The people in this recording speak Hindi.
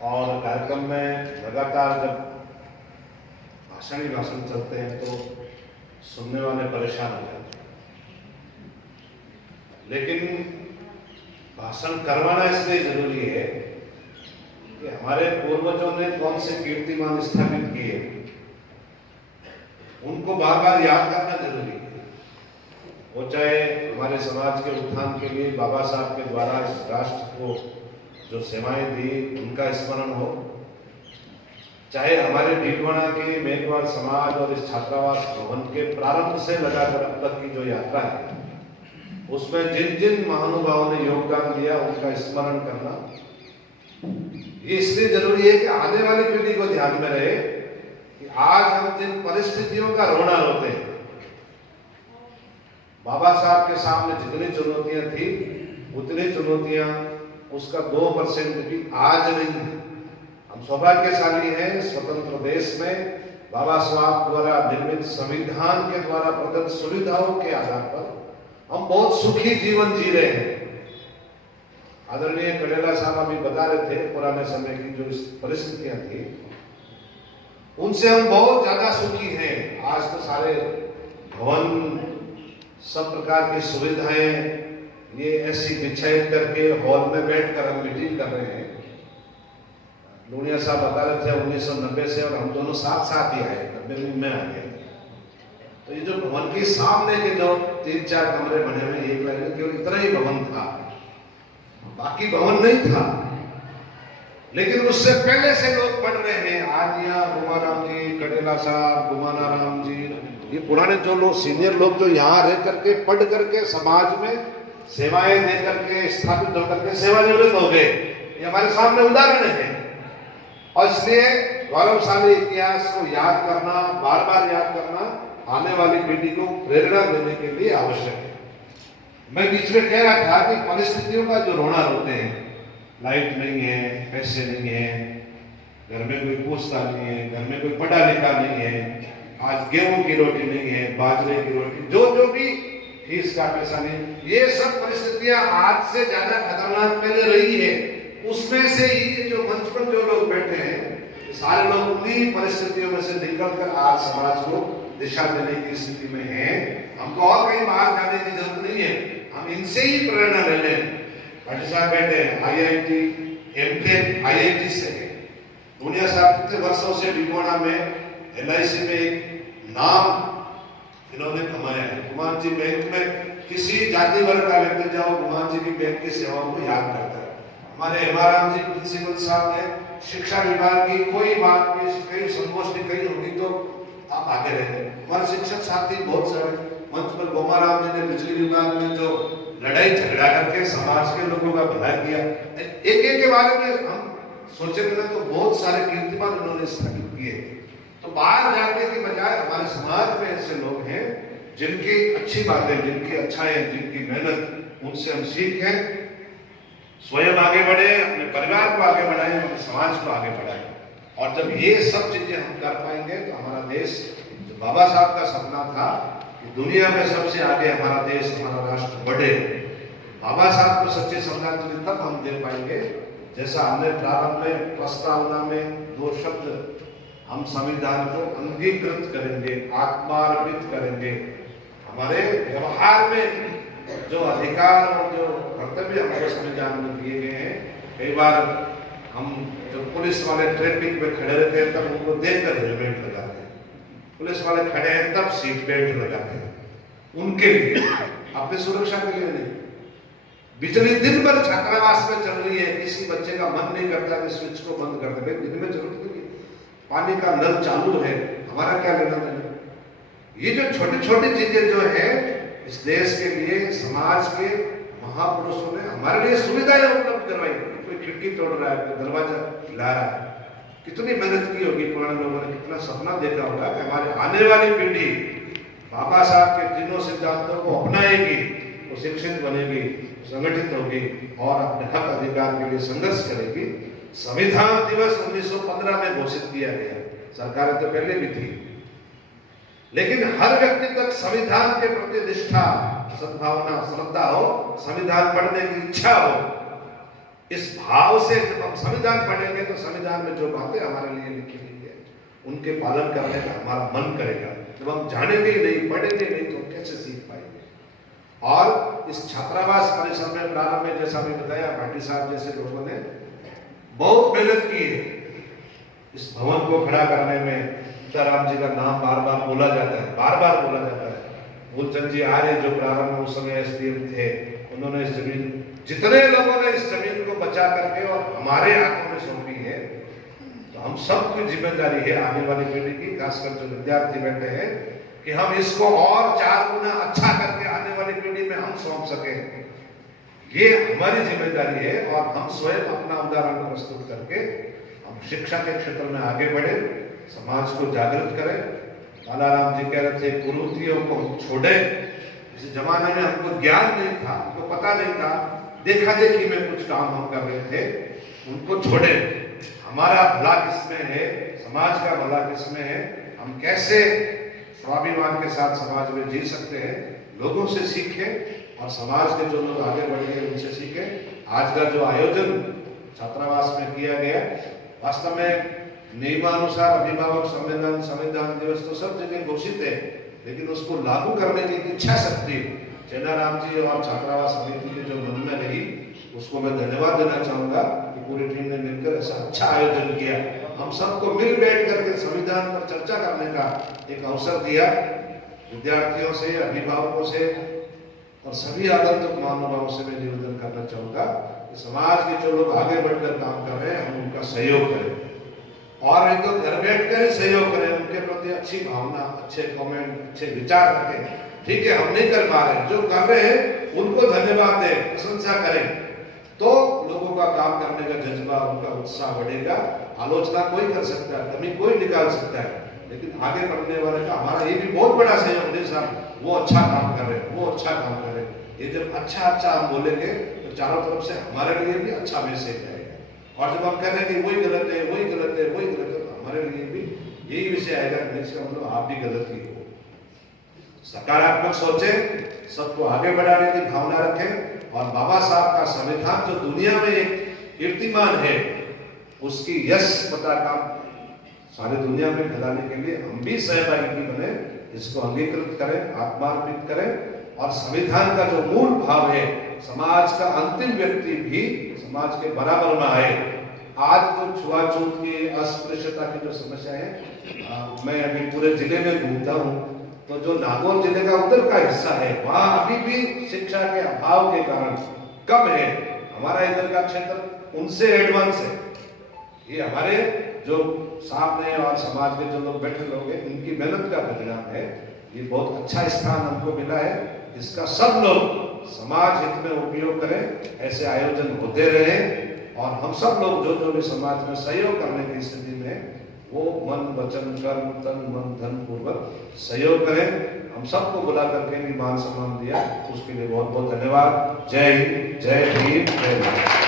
और कार्यक्रम में लगातार जब भाषण ही भाषण चलते हैं तो सुनने वाले परेशान हो जाते हैं, लेकिन भाषण करवाना इसलिए जरूरी है कि हमारे पूर्वजों ने कौन से कीर्तिमान स्थापित किए, उनको बार बार याद करना जरूरी है। वो चाहे हमारे समाज के उत्थान के लिए बाबा साहब के द्वारा इस राष्ट्र को जो सेवाएं दी उनका स्मरण हो, चाहे हमारे डीडवाना के मेघवाल समाज और इस छात्रावास भवन के प्रारंभ से लगाकर अब तक की जो यात्रा है उसमें जिन जिन महानुभावों ने योगदान दिया उनका स्मरण करना ये इसलिए जरूरी है कि आने वाली पीढ़ी को ध्यान में रहे कि आज हम जिन परिस्थितियों का रोना रोते हैं, बाबा साहब के सामने जितनी चुनौतियां थी उतनी चुनौतियां उसका 2% भी आज नहीं है। हम सौभाग्यशाली हैं, स्वतंत्र देश में बाबा साहब द्वारा निर्मित संविधान के द्वारा प्रदत्त सुविधाओं के आधार पर हम बहुत सुखी जीवन जी रहे हैं। आदरणीय कडेला साहब अभी बता रहे थे पुराने समय की जो परिस्थितियां थी उनसे हम बहुत ज्यादा सुखी हैं। आज तो सारे भवन, सब प्रकार की सुविधाएं ये ऐसी बिछाई करके हॉल में बैठकर हम मीटिंग कर रहे हैं। लूनिया साहब बता रहे थे 1990 से और हम दोनों साथ साथ ही आए, 90 में आ गए। तो ये जो भवन के सामने के जो 3-4 कमरे बने हुए, एक लाइन केवल इतना ही भवन था, बाकी भवन नहीं था। लेकिन उससे पहले से लोग पढ़ रहे हैं। आज यहाँ गुमाराम जी, कडेला साहब, गुमानाराम जी, ये पुराने जो लोग सीनियर लोग जो यहाँ रह करके पढ़ करके समाज में सेवाएं दे करके स्थापित होकर के सेवानिवृत्त हो गए, ये हमारे सामने उदाहरण है। और इसलिए गौरवशाली इतिहास को याद करना, बार बार याद करना आने वाली पीढ़ी को प्रेरणा देने के लिए आवश्यक है। मैं बीच में कह रहा था कि परिस्थितियों का जो रोना रोते हैं, लाइट नहीं है, पैसे नहीं है, घर में कोई पूछता नहीं है, घर में कोई पढ़ा लिखा नहीं है, आज गेहूं की रोटी नहीं है, बाजरे की रोटी, जो भी फीस का पैसा नहीं, ये सब परिस्थितियां आज से ज्यादा खतरनाक पहले रही है। उसमें से ही जो मंच पर जो लोग बैठे हैं सारे लोग उन्हीं परिस्थितियों में से निकलकर आज समाज को दिशा देने की स्थिति में हैं। हमको और कहीं बाहर जाने की जरूरत नहीं है, हम इनसे ही प्रेरणा ले लें। पाटिल साहब बैठे IIT, MTech IIT से है। दुनिया साहब कितने वर्षों से डिमोना में LIC में एक नाम इन्होंने कमाया है। गुमान जी बैंक में किसी जाति वर्ग का व्यक्ति जाओ, गुमान जी की बैंक की सेवाओं को याद करता है। हमारे हेमाराम जी प्रिंसिपल साहब ने शिक्षा विभाग की कोई बात कहीं संगोष्ठी कहीं होगी तो आप आगे रहते। हमारे शिक्षक साथी बहुत सारे मंच पर गोमाराम जी ने बिजली विभाग में जो लड़ाई झगड़ा करके समाज के लोगों का भला किया, एक एक के बारे में हम सोचेंगे ना तो बहुत सारे कीर्तिमान उन्होंने स्थापित किए। तो बाहर जाने की बजाय हमारे समाज में ऐसे लोग हैं जिनकी अच्छी बातें, जिनकी अच्छाई, जिनकी मेहनत, उनसे हम सीखें, स्वयं आगे बढ़े, अपने परिवार को आगे बढ़ाएं, अपने समाज को आगे बढ़ाएं। और जब ये सब चीजें हम कर पाएंगे तो हमारा देश, जो बाबा साहब का सपना था कि दुनिया में सबसे आगे हमारा देश, हमारा राष्ट्र बढ़े, बाबा साहब को सच्चे श्रद्धांजलि तब हम दे पाएंगे जैसा हमने प्रारंभ में प्रस्तावना में 2 शब्द, हम संविधान को अंगीकृत करेंगे, आत्मार्पित करेंगे। हमारे व्यवहार में जो अधिकार और जो कर्तव्य हमारे संविधान में दिए गए हैं, कई बार हम जब पुलिस वाले ट्रैफिक में खड़े रहते हैं तब उनको देखकर हेलमेट लगाते हैं, पुलिस वाले खड़े हैं तब सीट बेल्ट लगाते हैं, उनके लिए, अपनी सुरक्षा के लिए नहीं। बिजली दिन भर छात्रावास में चल रही है, किसी बच्चे का मन नहीं करता कि स्विच को बंद कर दे, दिन में जरूरत नहीं, पानी का नल चालू है, हमारा क्या लेना देना। ये जो छोटी छोटी चीजें जो है इस देश के लिए, समाज के महापुरुषों ने हमारे लिए सुविधाएं उपलब्ध करवाई। कोई खिड़की तोड़ रहा है, कोई दरवाजा हिला रहा है, कितनी मेहनत की होगी पुराने लोगों ने, कितना सपना देखा होगा कि हमारे आने वाली पीढ़ी बाबा साहब के तीनों सिद्धांतों को अपनाएगी, वो शिक्षित बनेगी, संगठित होगी और अपने हक अधिकार के लिए संघर्ष करेगी। संविधान दिवस 1915 में घोषित किया गया, सरकारें तो पहले भी थी, लेकिन हर व्यक्ति तक संविधान के प्रति निष्ठा, सद्भावना, श्रद्धा हो, संविधान पढ़ने की इच्छा हो, इस भाव से जब हम संविधान पढ़ेंगे तो संविधान में जो बातें हमारे लिए लिखी गई है उनके पालन करने का हमारा मन करेगा। जब हम जानेंगे ही नहीं, पढ़ेंगे नहीं, तो कैसे सीख पाएंगे। और इस छात्रावास परिसर में प्रारंभ में जैसा भी बताया, भाटी साहब जैसे लोगों ने बहुत मेहनत की है इस भवन को खड़ा करने में। सीताराम जी का नाम बार बार बोला जाता है, बार बार बोला जाता है। मूलचंद जी आर्य जो प्रारंभ में उस समय एसडीएम थे, उन्होंने इस जमीन, जितने लोगों ने इस जमीन को बचा करके और हमारे हाथों में सौंपी है, तो हम सबकी जिम्मेदारी है आने वाली पीढ़ी की, खासकर जो विद्यार्थी बैठे हैं, कि हम इसको और 4 गुना अच्छा करके आने वाली पीढ़ी में हम सौंप सकें। ये हमारी जिम्मेदारी है और हम स्वयं अपना उदाहरण प्रस्तुत करके हम शिक्षा के क्षेत्र में आगे बढ़े, समाज को जागृत करें। बालाराम जी कह रहे थे कुरीतियों को छोड़े। इस जमाने में हमको ज्ञान नहीं था, हमको पता नहीं था, देखा देखी में कुछ काम हम कर रहे थे, उनको छोड़े। हमारा भला किसमें है, समाज का भला किसमें है, हम कैसे स्वाभिमान के साथ समाज में जी सकते हैं, लोगों से सीखें और समाज के जो लोग आगे बढ़ेंगे उनसे सीखें। आज का जो आयोजन छात्रावास में किया गया, वास्तव में नियमानुसार अभिभावक संविधान दिवस तो सब जगह घोषित है, लेकिन उसको लागू करने की इच्छा शक्ति चेनाराम जी और छात्रावास समिति के जो मन में रही, उसको मैं धन्यवाद देना चाहूंगा कि पूरी टीम ने मिलकर ऐसा अच्छा आयोजन किया। हम सबको मिल बैठ करके संविधान पर चर्चा करने का एक अवसर दिया। विद्यार्थियों से, अभिभावकों से और सभी आगंतुक महानुभावों से मैं निवेदन करना चाहूंगा कि समाज के जो लोग आगे बढ़कर काम कर रहे हैं, हम उनका सहयोग करें और नहीं तो घर बैठकर ही सहयोग करें, उनके प्रति अच्छी भावना, अच्छे कमेंट, अच्छे विचार रखें। ठीक है, हम नहीं कर पा रहे, जो कर रहे हैं उनको धन्यवाद दें, प्रशंसा करें, तो लोगों का काम करने का जज्बा, उनका उत्साह बढ़ेगा। आलोचना कोई कर सकता है, कमी कोई निकाल सकता है, लेकिन आगे बढ़ने वाले का हमारा ये भी बहुत बड़ा सहयोग है साहब, वो अच्छा काम कर रहे हैं, वो अच्छा काम कर रहे हैं। ये जब अच्छा अच्छा हम बोलेंगे तो चारों तरफ से हमारे लिए भी अच्छा मैसेज आएगा। और जब हम कह रहे हैं कि वही गलत है, वही गलत है, वही गलत है, तो हमारे लिए भी यही विषय आएगा कि इसका मतलब आप भी गलत ही हो। सकारात्मक सोचें, सबको आगे बढ़ाने की भावना रखें और बाबा साहब का संविधान जो दुनिया में एक कीर्तिमान है, उसकी यश पताका सारी दुनिया में फैलाने के लिए हम भी सहभागी बने, इसको अंगीकृत करें, आत्मार्पित करें और संविधान का जो मूल भाव है, समाज का अंतिम व्यक्ति भी समाज के बराबर में आए। आज तो छुआछूत की, अस्पृश्यता की जो समस्या है, मैं अभी पूरे जिले में घूमता हूँ, तो जो नागौर जिले का उधर का हिस्सा है, वहाँ अभी भी शिक्षा के अभाव के कारण कम है। हमारा इधर का क्षेत्र उनसे एडवांस है। ये हमारे जो सामने और समाज के जो लोग बैठे लोग हैं, इनकी मेहनत का परिणाम है। ये बहुत अच्छा स्थान हमको मिला है, इसका सब लोग समाज हित में उपयोग करें। ऐसे आयोजन होते रहे और हम सब लोग जो भी समाज में सहयोग करने की स्थिति में, वो मन वचन कर्म तन मन धन पूर्वक सहयोग करें। हम सबको बुला करके भी मान सम्मान दिया, उसके लिए बहुत बहुत धन्यवाद। जय हिंद, जय भीम, जय भारत।